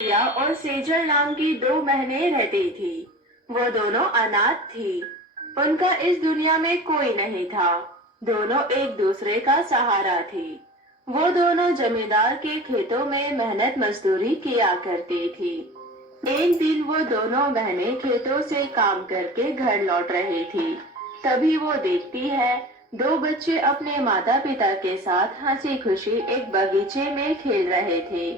रिया और सेजल नाम की दो बहनें रहती थी। वो दोनों अनाथ थी। उनका इस दुनिया में कोई नहीं था। दोनों एक दूसरे का सहारा थी। वो दोनों जमींदार के खेतों में मेहनत मजदूरी किया करती थी। एक दिन वो दोनों बहनें खेतों से काम करके घर लौट रही थी। तभी वो देखती है दो बच्चे अपने माता पिता के साथ हंसी खुशी एक बगीचे में खेल रहे थे।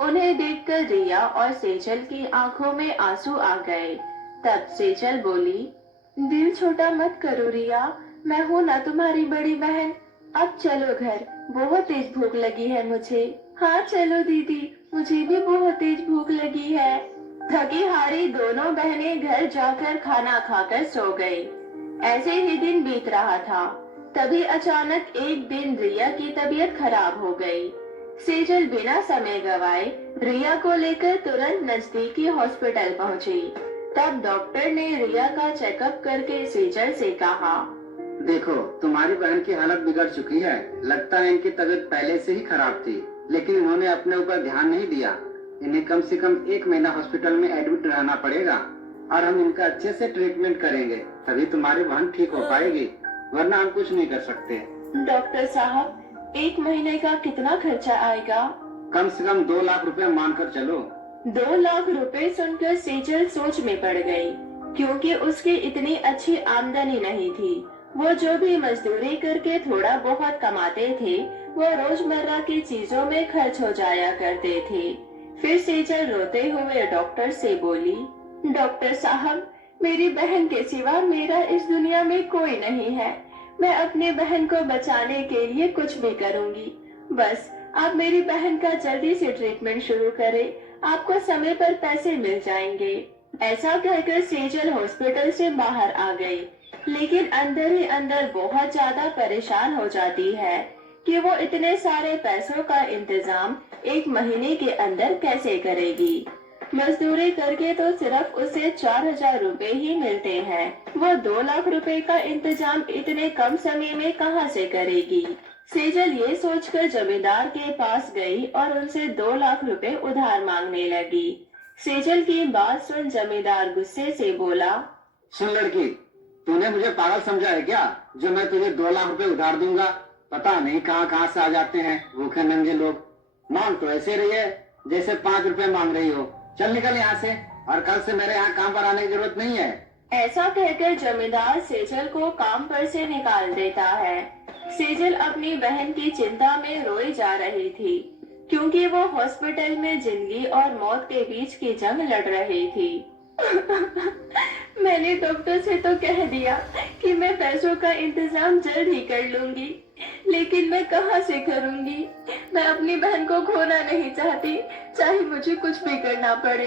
उन्हें देखकर रिया और सेजल की आंखों में आंसू आ गए। तब सेजल बोली, दिल छोटा मत करो रिया, मैं हूँ ना तुम्हारी बड़ी बहन। अब चलो घर, बहुत तेज भूख लगी है मुझे। हाँ चलो दीदी, मुझे भी बहुत तेज भूख लगी है। थकी हारी दोनों बहनें घर जाकर खाना खाकर सो गई। ऐसे ही दिन बीत रहा था। तभी अचानक एक दिन रिया की तबीयत खराब हो गई। सेजल बिना समय गवाए रिया को लेकर तुरंत नजदीकी हॉस्पिटल पहुंची। तब डॉक्टर ने रिया का चेकअप करके सेजल से कहा, देखो तुम्हारी बहन की हालत बिगड़ चुकी है। लगता है इनकी तबीयत पहले से ही खराब थी, लेकिन इन्होंने अपने ऊपर ध्यान नहीं दिया। इन्हें कम से कम 1 महीना हॉस्पिटल में एडमिट रहना पड़ेगा और हम इनका अच्छे से ट्रीटमेंट करेंगे, तभी तुम्हारी बहन ठीक हो पाएगी, वरना हम कुछ नहीं कर सकते। डॉक्टर साहब, 1 महीने का कितना खर्चा आएगा? कम से कम 2 लाख रुपए मानकर चलो। 2 लाख रुपए सुनकर सेजल सोच में पड़ गई, क्योंकि उसकी इतनी अच्छी आमदनी नहीं थी। वो जो भी मजदूरी करके थोड़ा बहुत कमाते थे, वो रोजमर्रा की चीजों में खर्च हो जाया करते थे। फिर सेजल रोते हुए डॉक्टर से बोली, डॉक्टर साहब, मेरी बहन के सिवा मेरा इस दुनिया में कोई नहीं है। मैं अपनी बहन को बचाने के लिए कुछ भी करूंगी। बस आप मेरी बहन का जल्दी से ट्रीटमेंट शुरू करें, आपको समय पर पैसे मिल जाएंगे। ऐसा कहकर सेजल हॉस्पिटल से बाहर आ गई, लेकिन अंदर ही अंदर बहुत ज्यादा परेशान हो जाती है कि वो इतने सारे पैसों का इंतजाम 1 महीने के अंदर कैसे करेगी। मजदूरी करके तो सिर्फ उसे 4,000 रुपए ही मिलते हैं। वो 2 लाख रुपए का इंतजाम इतने कम समय में कहां से करेगी। सेजल ये सोचकर जमींदार के पास गई और उनसे 2 लाख रुपए उधार मांगने लगी। सेजल की बात सुन जमींदार गुस्से से बोला, सुन लड़की, तूने मुझे पागल समझा है क्या, जो मैं तुझे 2 लाख रुपए उधार दूंगा? पता नहीं कहाँ कहाँ से आ जाते हैं भूखे नंगे लोग। मांग तो ऐसे रही है जैसे 5 रुपए मांग रही हो। चल निकल यहाँ से, और कल से मेरे यहाँ काम पर आने की जरूरत नहीं है। ऐसा कहकर जमींदार सेजल को काम पर से निकाल देता है। सेजल अपनी बहन की चिंता में रोई जा रही थी, क्योंकि वो हॉस्पिटल में जिंदगी और मौत के बीच की जंग लड़ रही थी। मैंने डॉक्टर से तो कह दिया कि मैं पैसों का इंतजाम जल्द ही कर लूंगी, लेकिन मैं कहां से करूंगी। मैं अपनी बहन को खोना नहीं चाहती, चाहे मुझे कुछ भी करना पड़े,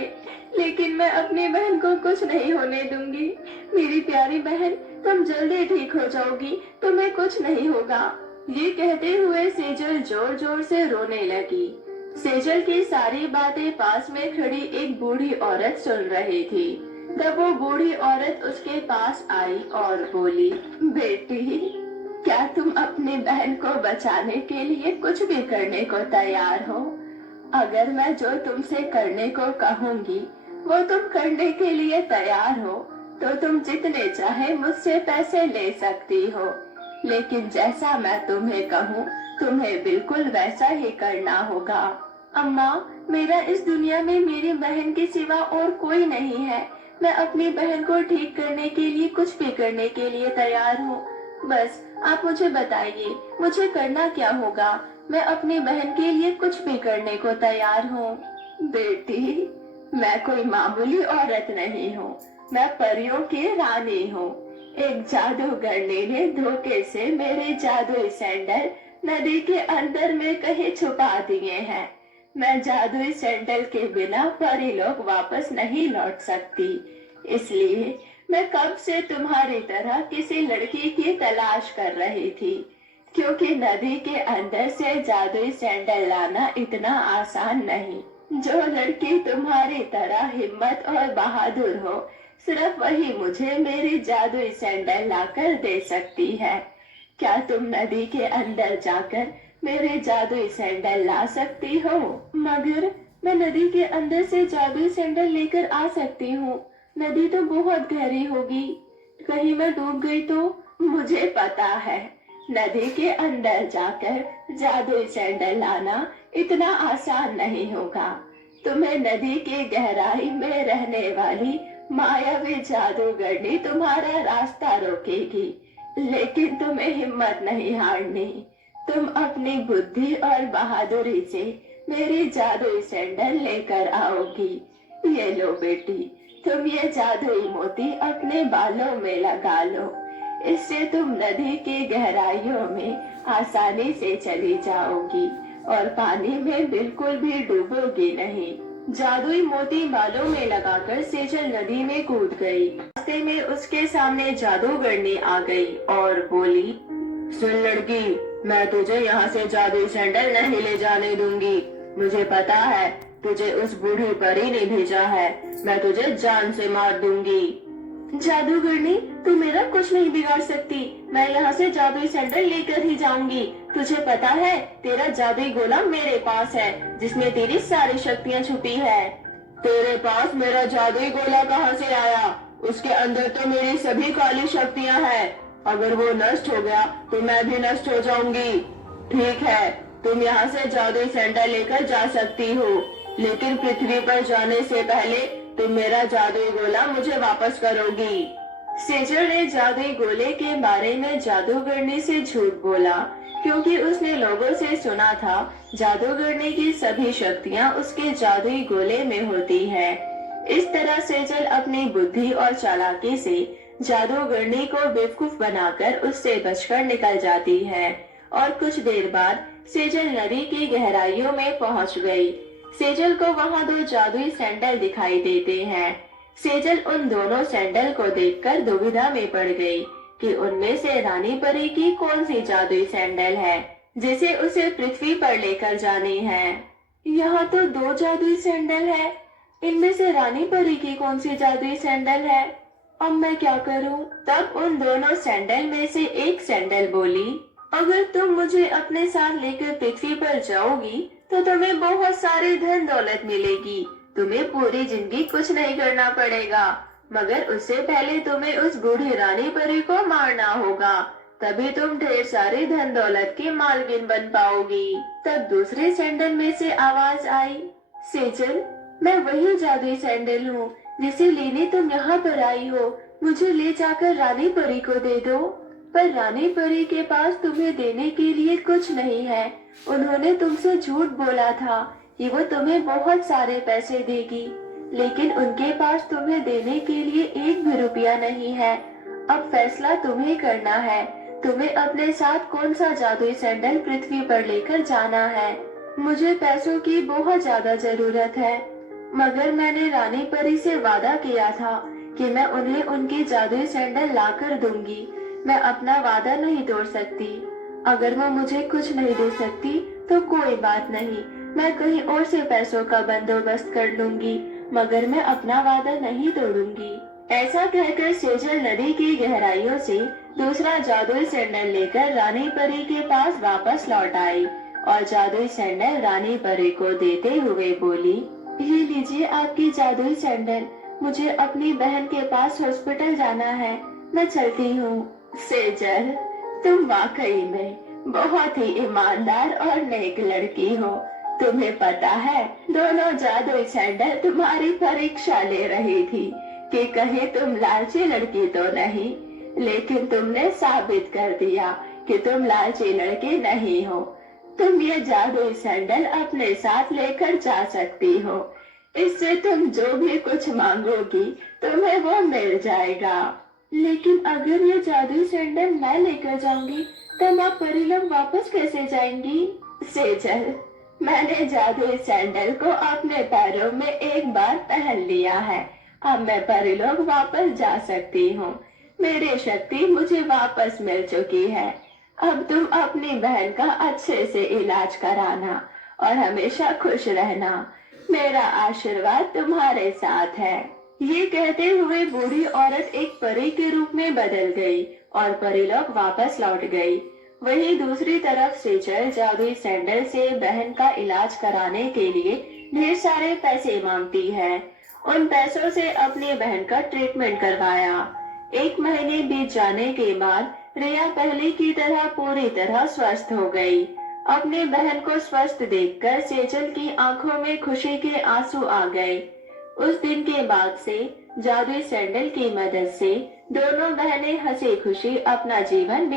लेकिन मैं अपनी बहन को कुछ नहीं होने दूंगी। मेरी प्यारी बहन, तुम जल्दी ठीक हो जाओगी, तुम्हें कुछ नहीं होगा। ये कहते हुए सेजल जोर जोर से रोने लगी। सेजल की सारी बातें पास में खड़ी एक बूढ़ी औरत सुन रही थी। तब वो बूढ़ी औरत उसके पास आई और बोली, बेटी, क्या तुम अपनी बहन को बचाने के लिए कुछ भी करने को तैयार हो? अगर मैं जो तुमसे करने को कहूँगी वो तुम करने के लिए तैयार हो, तो तुम जितने चाहे मुझसे पैसे ले सकती हो, लेकिन जैसा मैं तुम्हें कहूँ तुम्हें बिल्कुल वैसा ही करना होगा। अम्मा, मेरा इस दुनिया में मेरी बहन के सिवा और कोई नहीं है। मैं अपनी बहन को ठीक करने के लिए कुछ भी करने के लिए तैयार हूँ। बस आप मुझे बताइए, मुझे करना क्या होगा? मैं अपनी बहन के लिए कुछ भी करने को तैयार हूँ। बेटी, मैं कोई मामूली औरत नहीं हूँ, मैं परियों की रानी हूँ। एक जादूगरनी ने धोखे से मेरे जादुई सैंडल नदी के अंदर में कहीं छुपा दिए हैं। मैं जादुई सैंडल के बिना परी लोग वापस नहीं लौट सकती, इसलिए मैं कब से तुम्हारी तरह किसी लड़की की तलाश कर रही थी, क्योंकि नदी के अंदर से जादुई सैंडल लाना इतना आसान नहीं। जो लड़की तुम्हारी तरह हिम्मत और बहादुर हो, सिर्फ वही मुझे मेरी जादुई सैंडल लाकर दे सकती है। क्या तुम नदी के अंदर जाकर मेरे जादुई सैंडल ला सकती हो? मगर मैं नदी के अंदर से जादुई सैंडल लेकर आ सकती हूँ। नदी तो बहुत गहरी होगी, कहीं मैं डूब गई तो? मुझे पता है, नदी के अंदर जाकर जादुई सैंडल लाना इतना आसान नहीं होगा। तुम्हें नदी के गहराई में रहने वाली मायावी जादूगरनी तुम्हारा रास्ता रोकेगी, लेकिन तुम्हें हिम्मत नहीं हारनी। तुम अपनी बुद्धि और बहादुरी से मेरी जादुई सैंडल लेकर आओगी। ये लो बेटी, तुम ये जादुई मोती अपने बालों में लगा लो। इससे तुम नदी की गहराइयों में आसानी से चली जाओगी और पानी में बिल्कुल भी डूबोगी नहीं। जादुई मोती बालों में लगाकर सेजल नदी में कूद गई। रास्ते में उसके सामने जादूगरनी आ गई और बोली, सुन लड़की, मैं तुझे यहाँ से जादुई सैंडल नहीं ले जाने दूंगी। मुझे पता है तुझे उस बूढ़ी परी ने भेजा है, मैं तुझे जान से मार दूंगी। जादूगरनी, तू मेरा कुछ नहीं बिगाड़ सकती। मैं यहाँ से जादुई सैंडल लेकर ही जाऊंगी। तुझे पता है, तेरा जादुई गोला मेरे पास है, जिसमें तेरी सारी शक्तियाँ छुपी है। तेरे पास मेरा जादुई गोला कहाँ से आया? उसके अंदर तो मेरी सभी काली शक्तियाँ हैं। अगर वो नष्ट हो गया तो मैं भी नष्ट हो जाऊंगी। ठीक है, तुम यहाँ से जादुई सैंडल लेकर जा सकती हो, लेकिन पृथ्वी पर जाने से पहले तुम मेरा जादुई गोला मुझे वापस करोगी। सेजल ने जादुई गोले के बारे में जादूगरनी से झूठ बोला, क्योंकि उसने लोगों से सुना था जादूगरनी की सभी शक्तियाँ उसके जादुई गोले में होती है। इस तरह सेजल अपनी बुद्धि और चालाकी से जादूगरनी को बेवकूफ बनाकर उससे बचकर निकल जाती है और कुछ देर बाद सेजल नदी की गहराइयों में पहुंच गई। सेजल को वहां दो जादुई सैंडल दिखाई देते हैं। सेजल उन दोनों सैंडल को देखकर दुविधा में पड़ गई कि उनमें से रानी परी की कौन सी जादुई सैंडल है जिसे उसे पृथ्वी पर लेकर जानी है। यहाँ तो दो जादुई सैंडल है, इनमें से रानी परी की कौन सी जादुई सैंडल है? अब मैं क्या करूं? तब उन दोनों सैंडल में से एक सैंडल बोली, अगर तुम मुझे अपने साथ लेकर पृथ्वी पर जाओगी तो तुम्हें बहुत सारी धन दौलत मिलेगी। तुम्हें पूरी जिंदगी कुछ नहीं करना पड़ेगा, मगर उससे पहले तुम्हें उस बूढ़ी रानी परी को मारना होगा, तभी तुम ढेर सारी धन दौलत की मालकिन बन पाओगी। तब दूसरे सैंडल में से आवाज आई, सेजल, मैं वही जादुई सैंडल हूँ जिसे लेने तुम यहाँ पर आई हो। मुझे ले जाकर रानी परी को दे दो। पर रानी परी के पास तुम्हें देने के लिए कुछ नहीं है। उन्होंने तुमसे झूठ बोला था कि वो तुम्हें बहुत सारे पैसे देगी, लेकिन उनके पास तुम्हें देने के लिए एक भी रुपया नहीं है। अब फैसला तुम्हें करना है, तुम्हें अपने साथ कौन सा जादुई सैंडल पृथ्वी पर लेकर जाना है। मुझे पैसों की बहुत ज्यादा जरूरत है, मगर मैंने रानी परी से वादा किया था कि मैं उन्हें उनकी जादुई सैंडल लाकर दूंगी। मैं अपना वादा नहीं तोड़ सकती। अगर वो मुझे कुछ नहीं दे सकती तो कोई बात नहीं, मैं कहीं और से पैसों का बंदोबस्त कर लूंगी, मगर मैं अपना वादा नहीं तोड़ूंगी। ऐसा कहकर सेजल नदी की गहराइयों से दूसरा जादुई सैंडल लेकर रानी परी के पास वापस लौट आई और जादुई सैंडल रानी परी को देते हुए बोली, ये लीजिए आपकी जादुई सैंडल। मुझे अपनी बहन के पास हॉस्पिटल जाना है, मैं चलती हूँ। सेजल, तुम वाकई में बहुत ही ईमानदार और नेक लड़की हो। तुम्हें पता है, दोनों जादुई सैंडल तुम्हारी परीक्षा ले रही थी कि कहीं तुम लालची लड़की तो नहीं, लेकिन तुमने साबित कर दिया कि तुम लालची लड़की नहीं हो। तुम ये जादुई सैंडल अपने साथ लेकर जा सकती हो। इससे तुम जो भी कुछ मांगोगी तुम्हें वो मिल जाएगा। लेकिन अगर ये जादुई सैंडल मैं लेकर जाऊंगी तब आप परी लोग वापस कैसे जाएंगी? सेजल, मैंने जादुई सैंडल को अपने पैरों में एक बार पहन लिया है। अब मैं परी लोग वापस जा सकती हूँ। मेरी शक्ति मुझे वापस मिल चुकी है। अब तुम अपनी बहन का अच्छे से इलाज कराना और हमेशा खुश रहना। मेरा आशीर्वाद तुम्हारे साथ है। ये कहते हुए बूढ़ी औरत एक परी के रूप में बदल गई और परी लोग वापस लौट गई। वहीं दूसरी तरफ सेजल जादुई सैंडल से बहन का इलाज कराने के लिए ढेर सारे पैसे मांगती है। उन पैसों से अपनी बहन का ट्रीटमेंट करवाया। 1 महीने बीत जाने के बाद रिया पहले की तरह पूरी तरह स्वस्थ हो गई। अपनी बहन को स्वस्थ देखकर सेजल की आंखों में खुशी के आंसू आ गए। उस दिन के बाद से जादुई सैंडल की मदद से दोनों बहनें हंसी खुशी अपना जीवन